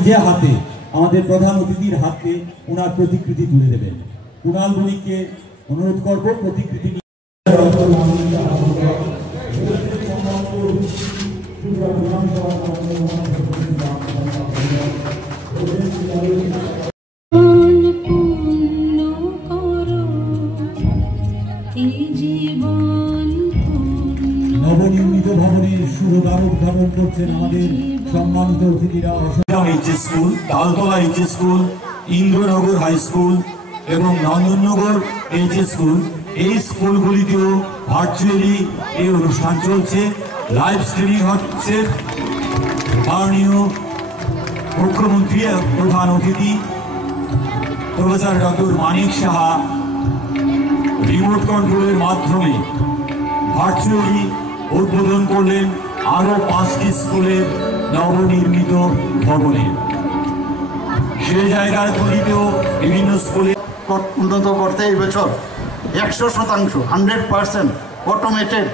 নিজে হাতে আমাদের প্রধান অতিথির হাতে ওনার প্রতিকৃতি তুলে দেবেন। কুণাল বণিককে অনুরোধ করব প্রতিকৃতি নবনির্মিত ভবনের শুভদ্বার উদ্বোধন করছেন আমাদের সম্মানিত অতিথিরা। HS school, Taltala HS school, Indranagar high school এবং নন্দননগর এইচএস স্কুল, এই স্কুলগুলিতেও ভার্চুয়ালি এই অনুষ্ঠান চলছে, লাইভ স্ট্রিমিং হচ্ছে। মাননীয় মুখ্যমন্ত্রী প্রধান অতিথি professor doctor Manik Saha remote কন্ট্রোলের মাধ্যমে ভার্চুয়ালি উদ্বোধন করলেন আরো 5টি স্কুলের নবনির্মিত ভবনে। সেই জায়গাগুলিতেও বিভিন্ন স্কুলে উন্নত করতে এই বছর 100% 100% অটোমেটেড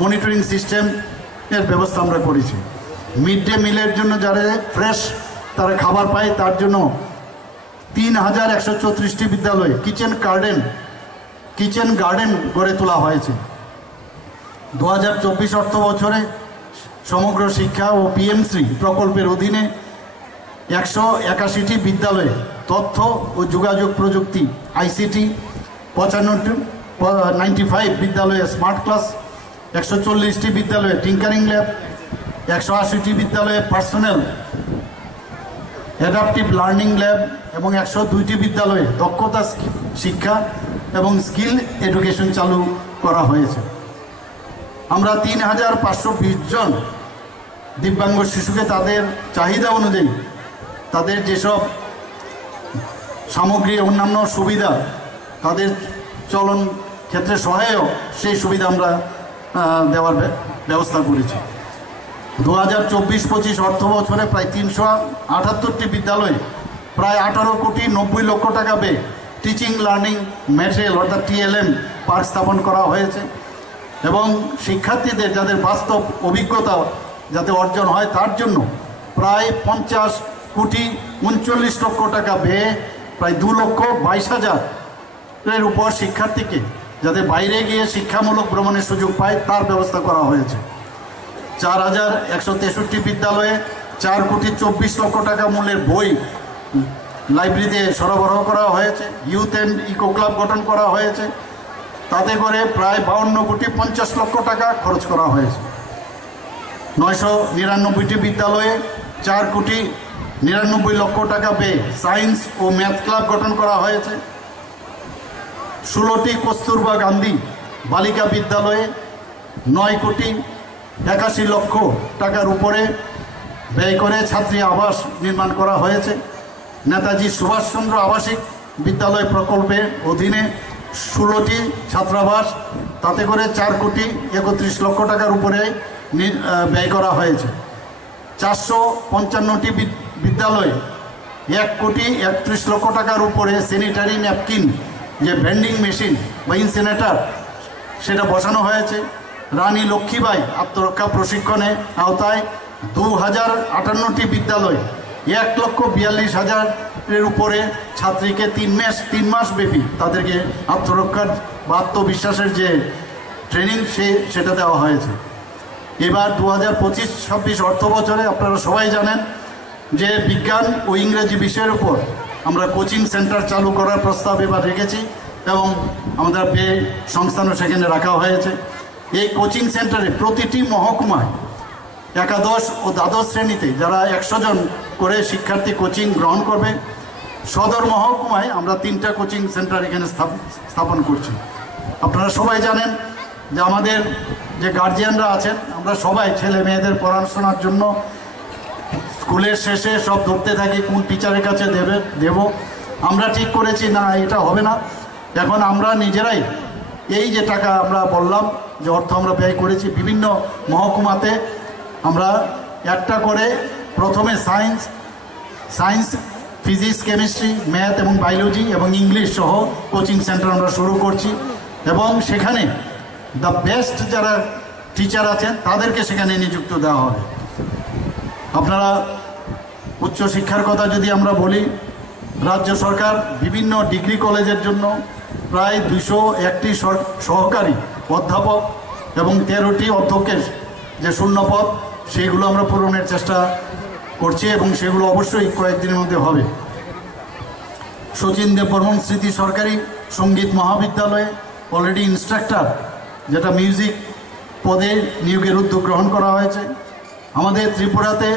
মনিটরিং সিস্টেমের ব্যবস্থা আমরা করেছি। মিড ডে মিলের জন্য যারা ফ্রেশ তারা খাবার পায় তার জন্য 3134টি বিদ্যালয়ে কিচেন গার্ডেন গড়ে তোলা হয়েছে। 2024 অর্থ বছরে সমগ্র শিক্ষা ও পিএমসি প্রকল্পের অধীনে 181টি বিদ্যালয়ে তথ্য ও যোগাযোগ প্রযুক্তি আইসিটি, 95 বিদ্যালয়ে স্মার্ট ক্লাস, 140টি বিদ্যালয়ে টিঙ্কারিং ল্যাব, 180টি বিদ্যালয়ে পার্সোনাল অ্যাডাপটিভ লার্নিং ল্যাব এবং 102টি বিদ্যালয়ে দক্ষতা শিক্ষা এবং স্কিল এডুকেশন চালু করা হয়েছে। আমরা 3520 জন দিব্যাঙ্গ শিশুকে তাদের চাহিদা অনুযায়ী তাদের যেসব সামগ্রী অন্যান্য সুবিধা তাদের চলন ক্ষেত্রে সহায়ক সেই সুবিধা আমরা দেওয়ার ব্যবস্থা করেছি। 2024-25 অর্থ বছরে প্রায় 378টি বিদ্যালয়ে প্রায় 18,90,00,000 টাকা ব্যয়ে টিচিং লার্নিং ম্যাটেরিয়াল অর্থাৎ টিএলএম পার্ক স্থাপন করা হয়েছে এবং শিক্ষার্থীদের যাদের বাস্তব অভিজ্ঞতা যাতে অর্জন হয় তার জন্য প্রায় 50,39,00,000 টাকা ব্যয়ে প্রায় 2,22,000 উপর শিক্ষার্থীকে যাতে বাইরে গিয়ে শিক্ষামূলক ভ্রমণের সুযোগ পায় তার ব্যবস্থা করা হয়েছে। 4,163 বিদ্যালয়ে 4,24,00,000 টাকা মূল্যের বই লাইব্রেরিতে সরবরাহ করা হয়েছে। ইউথ অ্যান্ড ইকো ক্লাব গঠন করা হয়েছে, তাতে করে প্রায় 52,50,00,000 টাকা খরচ করা হয়েছে। 999টি বিদ্যালয়ে 4,99,00,000 টাকা ব্যয়ে সায়েন্স ও ম্যাথ ক্লাব গঠন করা হয়েছে। 16টি কস্তুরবা গান্ধী বালিকা বিদ্যালয়ে 9,81,00,000 টাকার উপরে ব্যয় করে ছাত্রী আবাস নির্মাণ করা হয়েছে। নেতাজি সুভাষচন্দ্র আবাসিক বিদ্যালয় প্রকল্পের অধীনে 16টি ছাত্রাবাস, তাতে করে 4,31,00,000 টাকার উপরে ব্যয় করা হয়েছে। 455টি বিদ্যালয়ে 1,31,00,000 টাকার উপরে স্যানিটারি ন্যাপকিন যে ভেন্ডিং মেশিন বা ইনসিনেটার সেটা বসানো হয়েছে। রানী লক্ষ্মীবাই আত্মরক্ষা প্রশিক্ষণে আওতায় 2,058টি বিদ্যালয়ে 1,42,000-এর উপরে ছাত্রীকে 3 মাস ব্যাপী তাদেরকে আত্মরক্ষার বা আত্মবিশ্বাসের যে ট্রেনিং সেটা দেওয়া হয়েছে। এবার 2025-26 অর্থ বছরে আপনারা সবাই জানেন যে বিজ্ঞান ও ইংরেজি বিষয়ের উপর আমরা কোচিং সেন্টার চালু করার প্রস্তাব এবার রেখেছি এবং আমাদের ব্যয় সংস্থানও সেখানে রাখা হয়েছে। এই কোচিং সেন্টারে প্রতিটি মহকুমায় একাদশ ও দ্বাদশ শ্রেণীতে যারা 100 জন করে শিক্ষার্থী কোচিং গ্রহণ করবে। সদর মহকুমায় আমরা 3টা কোচিং সেন্টার এখানে স্থাপন করছি। আপনারা সবাই জানেন যে আমাদের যে গার্জিয়ানরা আছেন আমরা সবাই ছেলে মেয়েদের পড়াশোনার জন্য স্কুলের শেষে সব ধরতে থাকি কোন টিচারের কাছে দেব। আমরা ঠিক করেছি না এটা হবে না, এখন আমরা নিজেরাই এই যে টাকা আমরা বললাম যে অর্থ আমরা ব্যয় করেছি বিভিন্ন মহকুমাতে আমরা একটা করে প্রথমে সায়েন্স ফিজিক্স কেমিস্ট্রি ম্যাথ এবং বায়োলজি এবং ইংলিশ সহ কোচিং সেন্টার আমরা শুরু করছি এবং সেখানে দ্য বেস্ট যারা টিচার আছেন তাদেরকে সেখানে নিযুক্ত দেওয়া হবে। আপনারা উচ্চশিক্ষার কথা যদি আমরা বলি, রাজ্য সরকার বিভিন্ন ডিগ্রি কলেজের জন্য প্রায় 201টি সহকারী অধ্যাপক এবং 13টি অধ্যক্ষের যে শূন্যপদ সেগুলো আমরা পূরণের চেষ্টা করছি এবং সেগুলো অবশ্যই কয়েকদিনের মধ্যে হবে। শচীন দেববর্মন স্মৃতি সরকারি সঙ্গীত মহাবিদ্যালয়ে অলরেডি ইনস্ট্রাক্টর যেটা মিউজিক পদে নিয়োগের উদ্যোগ গ্রহণ করা হয়েছে। আমাদের ত্রিপুরাতে